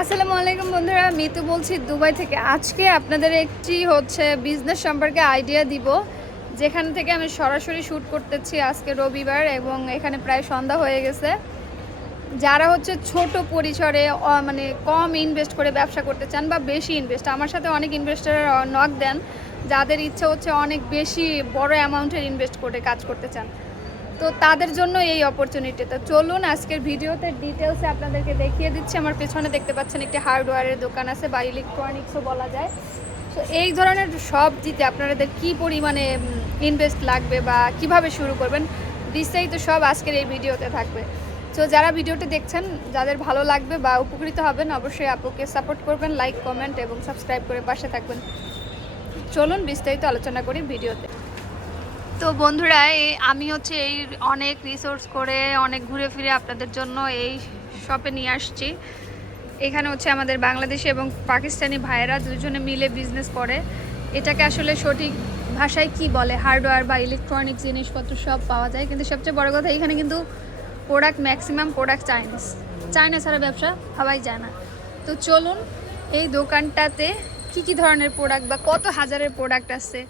আসসালামু আলাইকুম বন্ধুরা, মিতু বলছি দুবাই থেকে। আজকে আপনাদের একটি বিজনেস সম্পর্কে আইডিয়া দিব, যেখান থেকে আমি সরাসরি শ্যুট করতেছি আজকে রবিবার এবং এখানে প্রায় সন্ধ্যা হয়ে গেছে। যারা ছোট পরিসরে মানে কম ইনভেস্ট করে ব্যবসা করতে চান বা বেশি ইনভেস্ট, আমার সাথে অনেক ইনভেস্টার নক দেন যাদের ইচ্ছা অনেক বেশি বড় অ্যামাউন্টের ইনভেস্ট করে কাজ করতে চান, তো তাদের জন্য এই অপরচুনিটি। তো চলুন আজকের ভিডিওতে ডিটেলসে আপনাদেরকে দেখিয়ে দিচ্ছি। আমার পেছনে দেখতে পাচ্ছেন একটি হার্ডওয়্যারের দোকান আছে বা ইলেকট্রনিক্সও বলা যায়। তো এই ধরনের সব দিতে আপনাদের কি পরিমাণে ইনভেস্ট লাগবে বা কিভাবে শুরু করবেন, বিস্তারিত সব আজকের এই ভিডিওতে থাকবে। তো যারা ভিডিওটি দেখছেন, যাদের ভালো লাগবে বা উপকৃত হবেন, অবশ্যই আপুকে সাপোর্ট করবেন, লাইক কমেন্ট এবং সাবস্ক্রাইব করে পাশে থাকবেন। চলুন বিস্তারিত আলোচনা করি ভিডিওতে। তো বন্ধুরা, আমি এই অনেক রিসোর্স করে অনেক ঘুরে ফিরে আপনাদের জন্য এই শপে নিয়ে আসছি। এখানে আমাদের বাংলাদেশি এবং পাকিস্তানি ভাইয়েরা দুজনে মিলে বিজনেস করে। এটাকে আসলে সঠিক ভাষায় কি বলে, হার্ডওয়্যার বা ইলেকট্রনিক্স জিনিসপত্র সব পাওয়া যায়, কিন্তু সবচেয়ে বড় কথা এখানে কিন্তু প্রোডাক্ট ম্যাক্সিমাম প্রোডাক্ট চায়না ছাড়া ব্যবসা হওয়াই যায় না। তো চলুন এই দোকানটাতে কি ধরনের প্রোডাক্ট বা কত হাজারের প্রোডাক্ট আছে,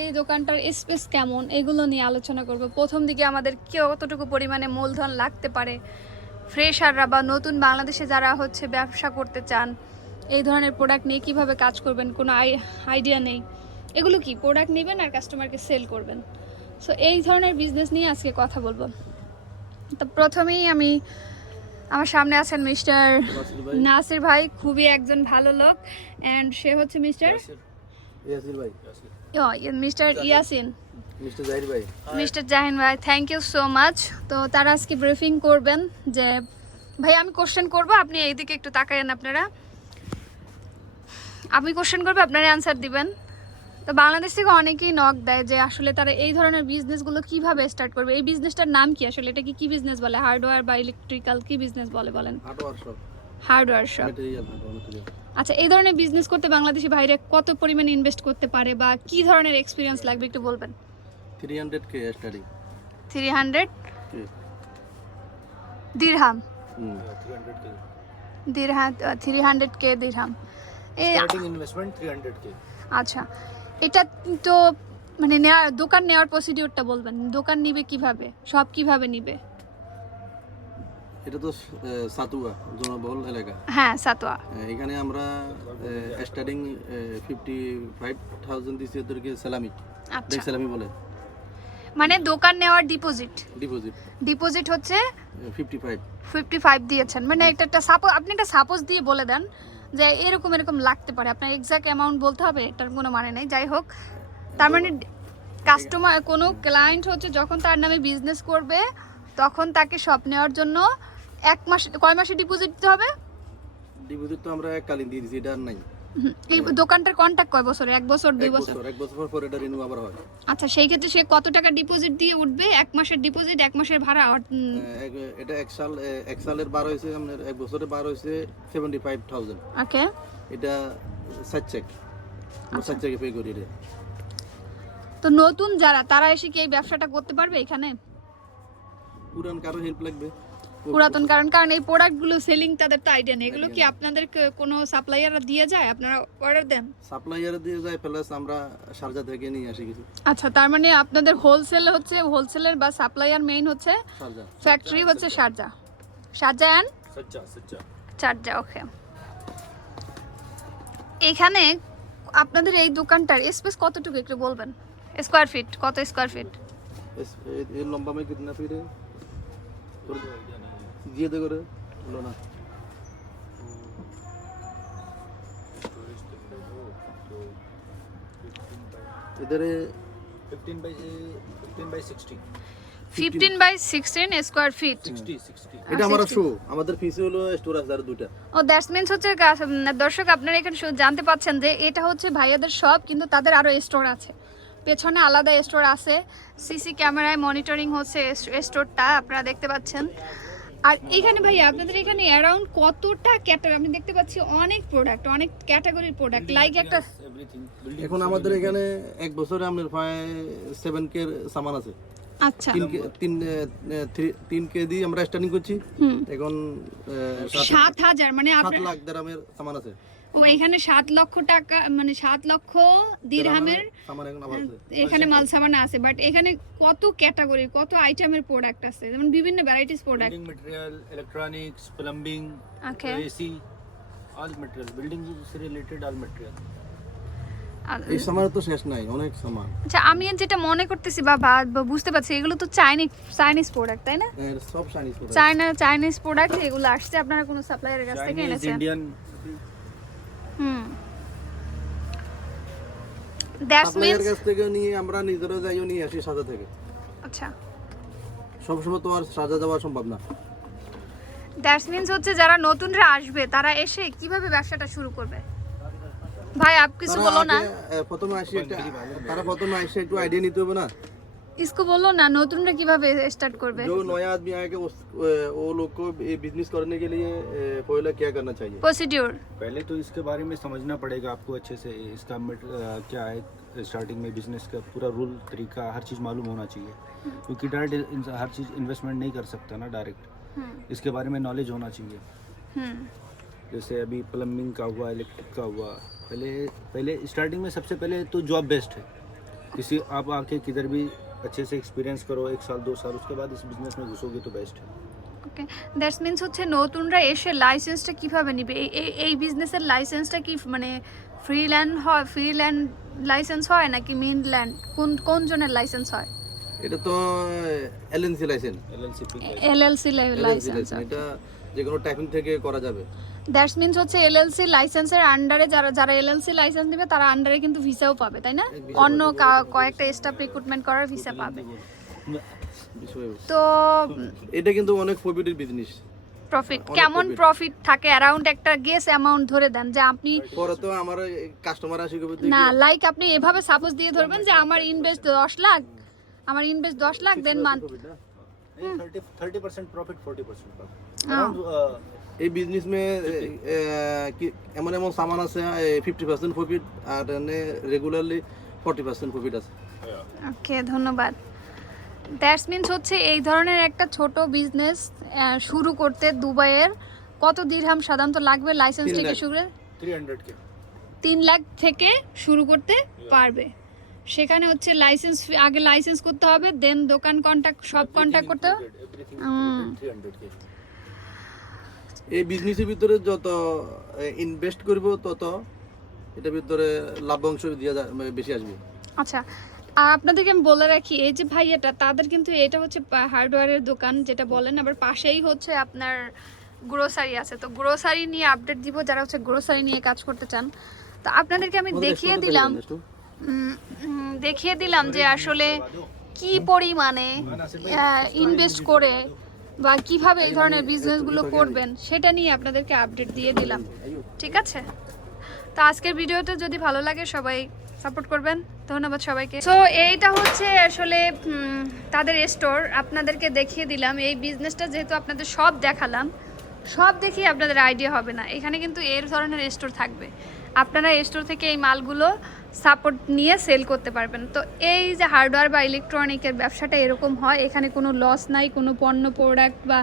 এই দোকানটার স্পেস কেমন, এগুলো নিয়ে আলোচনা করব। প্রথম দিকে আমাদের কতটুকু পরিমাণে মূলধন লাগতে পারে, ফ্রেশাররা বা নতুন বাংলাদেশে যারা ব্যবসা করতে চান, এই ধরনের প্রোডাক্ট নিয়ে কিভাবে কাজ করবেন কোনো আইডিয়া নেই, এগুলো কি প্রোডাক্ট নেবেন আর কাস্টমারকে সেল করবেন। সো এই ধরনের বিজনেস নিয়ে আজকে কথা বলবো। তো প্রথমেই আমার সামনে আছেন মিস্টার নাসির ভাই, খুবই একজন ভালো লোক, অ্যান্ড সে মিস্টার ইয়াসির ভাই, মিস্টার ইয়াসিন, মিস্টার জাহিন ভাই, থ্যাংক ইউ সো মাচ। তো তারা আজকে ব্রিফিং করবেন যে ভাই আমি কোশ্চেন করব, আপনি এইদিকে একটু তাকায়েন, আমি কোশ্চেন করবো, আপনারা অ্যান্সার দিবেন। তো বাংলাদেশ থেকে অনেকেই নক দেয় যে আসলে তারা এই ধরনের বিজনেসগুলো কিভাবে স্টার্ট করবে, এই বিজনেসটার নাম কি, আসলে এটা কি বিজনেস বলে, হার্ডওয়্যার বা ইলেকট্রিক্যাল কি বিজনেস বলেন? Hardware shop. আচ্ছা, এই ধরনের বিজনেস করতে বাংলাদেশি ভাইরা কত পরিমাণে ইনভেস্ট করতে পারে বা কি ধরনের এক্সপিরিয়েন্স লাগবে একটু বলবেন? 300k starting. 300 দিরহাম। 300k দিরহাম স্টার্টিং ইনভেস্টমেন্ট 300k। আচ্ছা, এটা তো মানে দোকান নেওয়ার প্রসিডিউরটা বলবেন, দোকান নিবে কিভাবে, সব কিভাবে নিবে? এটা তো সাতুয়া জনবহুল এলাকা। হ্যাঁ, সাতুয়া। এখানে আমরা স্টার্টিং 55,000 দিছি ওদেরকে সালামি। আচ্ছা, সালামি বলে মানে দোকান নেওয়ার ডিপোজিট 55 দিয়েছেন। মানে একটা সাপোজ, আপনি একটা সাপোজ দিয়ে বলে দেন যে এরকম লাগতে পারে, আপনার এক্সাক্ট অ্যামাউন্ট বলতে হবে, এটার কোনো মানে নেই। যাই হোক, তার মানে কাস্টমার কোনো ক্লায়েন্ট যখন তার নামে বিজনেস করবে, তখন তাকে শপ নেওয়ার জন্য কয় মাসে ডিপোজিট দিতে হবে? ডিপোজিট তো আমরা এককালীন দিয়ে দিছি, এটা আর নাই। এই দোকানটার কন্ট্যাক্ট কয় বছরে? 1 বছর 2 বছর? 1 বছর পর এটা রিনিউ আবার হয়। আচ্ছা, সেই ক্ষেত্রে সে কত টাকা ডিপোজিট দিয়ে উঠবে? 1 মাসের ডিপোজিট, 1 মাসের ভাড়া। এটা এক সালের 12 হইছে, আমাদের 1 বছরে 12 হইছে 75,000। ওকে, এটা সাত চেক, আমরা সাত চেকে পে করি রে। তো নতুন যারা, তারা এসে কি এই ব্যবসাটা করতে পারবে এখানে? পুরান কারো হেল্প লাগবে? পুরাতন কারণ এই প্রোডাক্টগুলো সেলিং তাদের তো আইডিয়া নেই, এগুলো কি আপনাদের কোনো সাপ্লায়াররা দিয়ে যায়, আপনারা অর্ডার দেন? সাপ্লায়ার দিয়ে যায়, প্লাস আমরা শারজা থেকে নিয়ে আসি কিছু। আচ্ছা, তার মানে আপনাদের হোলসেলের বা supplier main Sharjah, factory Sharjah and Sharjah. Okay, এখানে আপনাদের এই দোকানটার স্পেস কতটুকু একটু বলবেন? স্কয়ার ফিট, কত স্কয়ার ফিট? ये लंबा में कितना फीट है? ये देखो रे, लो ना। इधर 15 বাই 16 স্কয়ার ফিট। 60 এটা আমরা শো, আমাদের ফিস হলো স্টোর আছে দুটো। ও দ্যাটস মিন্স দর্শক আপনারা এখানে জানতে পাচ্ছেন যে এটা ভাইয়াদের শপ, কিন্তু তাদের আরো স্টোর আছে, পেছনে আলাদা স্টোর আছে, সিসি ক্যামেরায় মনিটরিং স্টোরটা আপনারা দেখতে পাচ্ছেন। আর এখানে ভাই আপনাদের এখানে অ্যারাউন্ড কতটা ক্যাটাগরি আমি দেখতে পাচ্ছি, অনেক প্রোডাক্ট, অনেক ক্যাটাগরির প্রোডাক্ট, লাইক একটা এখন আমাদের এখানে 1 বছরে আমাদের প্রায় 7k এর সামান আছে। আচ্ছা 3 কেজি আমরা স্টার্টিং করছি হুম এখন 7,000 মানে 7 আপনার লাখ দিরহামের সামান আছে ও এখানে 7 লক্ষ টাকা মানে 7 লক্ষ দিরহামের সামান এখন আমার আছে এখানে মাল সামান আছে বাট এখানে কত ক্যাটাগরি কত আইটেমের প্রোডাক্ট আছে যেমন বিভিন্ন varieties product building material, electronics, plumbing, ওকে AC, all material. Building से related all material. এই সামানের তো শেষ নাই অনেক সামান আচ্ছা আমি যেটা মনে করতেছি বা বুঝতে পারছি এগুলো তো চাইনিজ প্রোডাক্ট তাই না সব চাইনিজ চাইনিজ প্রোডাক্ট এগুলো আসছে আপনারা কোনো সাপ্লায়ারের কাছ থেকে Chinese, এনেছেন Indian. Hmm that's supplier means কাছ থেকে নিয়ে আমরা নিজেরা যাইও নিয়ে আসি সাজা থেকে আচ্ছা সবসময় তো আর সাজা যাওয়া সম্ভব না দ্যাটস মিন্স হচ্ছে যারা নতুনরা আসবে তারা এসে কিভাবে ব্যবসাটা শুরু করবে ভাই আপ কিছু বলো না প্রথমে প্রথমে আসে একটু আইডিয়া নিতে হবে না इसको बोलो ना নতুনরা কিভাবে স্টার্ট করবে जो नया आदमी आएगा वो लोग को बिजनेस करने के लिए पहले क्या करना चाहिए প্রসিডিউর पहले तो इसके बारे में समझना पड़ेगा आपको अच्छे से इसका क्या है स्टार्टिंग में बिजनेस का पूरा रूल तरीका हर चीज़ मालूम होना चाहिए क्योंकि डायरेक्ट हर चीज़ इन्वेस्टमेंट नहीं कर सकता ना डायरेक्ट इसके बारे में नॉलेज होना चाहिए হুম जैसे अभी प्लम्बिंग का हुआ इलेक्ट्रिक का हुआ पहले स्टार्टिंग में सबसे पहले तो जॉब बेस्ट है किसी आप आके किधर भी अच्छे से एक्सपीरियंस करो 1 साल 2 साल उसके बाद इस बिजनेस में घुसोगे तो बेस्ट है ওকে দ্যাটস মিন্স হচ্ছে নতুনরা এসে লাইসেন্সটা কিভাবে নেবে এই বিজনেসের লাইসেন্সটা কি মানে ফ্রি ল্যান্ড লাইসেন্স হয় নাকি মেইন ল্যান্ড কোন জনের লাইসেন্স হয় এটা তো এলএনসি লাইসেন্স এলএলসি লাইসেন্স এটা যে কোনো টাইপিং থেকে করা যাবে দ্যাটস মিন্স হচ্ছে এলএলসি লাইসেন্সের আন্ডারে যারা এলএলসি লাইসেন্স নেবে তারা আন্ডারে কিন্তু ভিসাও পাবে তাই না অন্য কয়েকটা স্টাফ রিক্রুটমেন্ট করার ভিসা পাবে তো এটা কিন্তু অনেক প্রফিটের বিজনেস প্রফিট কেমন প্রফিট থাকে অ্যারাউন্ড একটা গেস অ্যামাউন্ট ধরে দেন যে আপনি পরে তো আমার কাস্টমার আসে না লাইক আপনি এভাবে সাপোজ দিয়ে ধরবেন যে আমার ইনভেস্ট 10 লাখ দেন মান্থ 30% प्रॉफिट 40% profit এই বিজনেস মে এমন এমন সামান আছে 50% প্রফিট আর রেগুলারলি 40% প্রফিট আছে ওকে ধন্যবাদ দ্যাটস মিন্স হচ্ছে এই ধরনের একটা ছোট বিজনেস শুরু করতে দুবাইয়ের কত দিরহাম সাধারণত লাগবে লাইসেন্স থেকে শুরু 300 के 3 লাখ থেকে শুরু করতে পারবে সেখানে হচ্ছে লাইসেন্স আগে লাইসেন্স করতে হবে দেন দোকান সব কন্টাক্ট করতে হবে everything 300 के এই বিজনেসের ভিতরে যত ইনভেস্ট করব তত এটার ভিতরে লাভাংশ বেশি আসবে আচ্ছা আর আপনাদেরকে আমি বলে রাখি এই যে ভাইয়াটা তাদের কিন্তু এটা হচ্ছে হার্ডওয়্যারের দোকান যেটা বলেন আবার পাশেই হচ্ছে আপনার গ্রোসারি আছে তো গ্রোসারি নিয়ে আপডেট দিব যারা হচ্ছে গ্রোসারি নিয়ে কাজ করতে চান তো আপনাদেরকে আমি দেখিয়ে দিলাম যে আসলে কি পরিমাণে ইনভেস্ট করে বা কিভাবে এই ধরনের বিজনেসগুলো করবেন সেটা নিয়ে আপনাদেরকে আপডেট দিয়ে দিলাম ঠিক আছে তো আজকের ভিডিওটা যদি ভালো লাগে সবাই সাপোর্ট করবেন ধন্যবাদ সবাইকে সো এইটা হচ্ছে আসলে তাদের স্টোর আপনাদেরকে দেখিয়ে দিলাম এই বিজনেসটা যেহেতু আপনাদের সব দেখালাম সব দেখিয়ে আপনাদের আইডিয়া হবে না এখানে কিন্তু এর ধরনের স্টোর থাকবে আপনারা স্টোর থেকে এই মালগুলো সাপোর্ট নিয়ে সেল করতে পারবেন তো এই যে হার্ডওয়্যার বা ইলেকট্রনিকের ব্যবসাটা এরকম হয় এখানে কোনো লস নাই কোনো পণ্য প্রোডাক্ট বা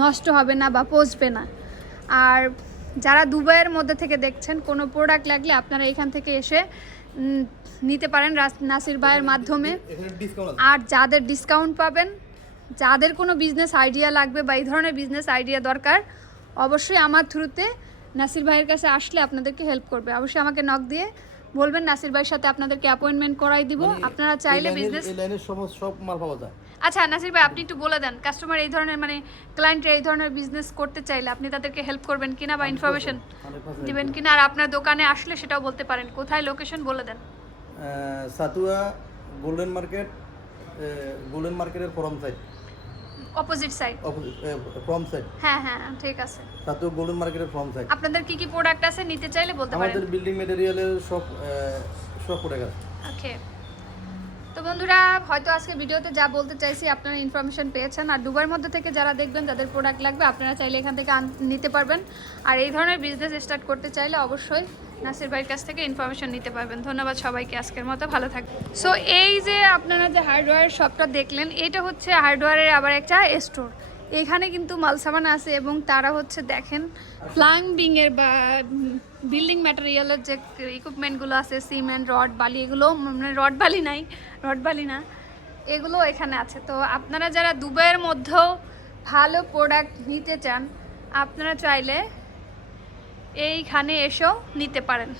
নষ্ট হবে না বা পচবে না আর যারা দুবাইয়ের মধ্যে থেকে দেখছেন কোনো প্রোডাক্ট লাগলে আপনারা এখান থেকে এসে নিতে পারেন নাসির ভাইয়ের মাধ্যমে আর যাদের ডিসকাউন্ট পাবেন যাদের কোনো বিজনেস আইডিয়া লাগবে বা এই ধরনের বিজনেস আইডিয়া দরকার অবশ্যই আমার থ্রুতে নাসির ভাইয়ের কাছে আসলে আপনাদেরকে হেল্প করবে অবশ্যই আমাকে নক দিয়ে বলবেন নাসির ভাইয়ের সাথে আপনাদেরকে অ্যাপয়েন্টমেন্ট করাই দিব আপনারা চাইলে বিজনেস এই লাইনের সব মাল পাওয়া যায় আচ্ছা নাসির ভাই আপনি একটু বলে দেন কাস্টমার এই ধরনের মানে ক্লায়েন্টের এই ধরনের বিজনেস করতে চাইলে আপনি তাদেরকে হেল্প করবেন কিনা বা ইনফরমেশন দিবেন কিনা আর আপনার দোকানে আসলে সেটাও বলতে পারেন কোথায় লোকেশন বলে দেন সাতুয়া গোল্ডেন মার্কেটের form side opposite side form side হ্যাঁ হ্যাঁ ঠিক আছে সাতুয়া গোল্ডেন মার্কেটের ফরম সাইড আপনাদের কি কি প্রোডাক্ট আছে নিতে চাইলে বলতে পারেন আমাদের বিল্ডিং ম্যাটেরিয়ালের সব প্রোডাক্ট আছে ওকে তো বন্ধুরা হয়তো আজকে ভিডিওতে যা বলতে চাইছি আপনারা ইনফরমেশন পেয়েছেন আর দুবাইয়ের মধ্যে থেকে যারা দেখবেন যাদের প্রোডাক্ট লাগবে আপনারা চাইলে এখান থেকে নিতে পারবেন আর এই ধরনের বিজনেস স্টার্ট করতে চাইলে অবশ্যই নাসির ভাইয়ের কাছ থেকে ইনফরমেশন নিতে পারবেন। ধন্যবাদ সবাইকে, আজকের মতো ভালো থাকবেন। সো এই যে আপনারা যে হার্ডওয়্যার শপটা দেখলেন, এটা হচ্ছে হার্ডওয়্যারের আবার একটা স্টোর। এখানে কিন্তু মাল সামান আছে এবং তারা হচ্ছে দেখেন প্লাম্বিংয়ের বা বিল্ডিং ম্যাটেরিয়ালের যে ইকুইপমেন্টগুলো আছে, সিমেন্ট, রড, বালি, এগুলো মানে রড বালি না, এগুলো এখানে আছে। তো আপনারা যারা দুবাইয়ের মধ্যেও ভালো প্রোডাক্ট নিতে চান, আপনারা চাইলে এইখানে এসেও নিতে পারেন।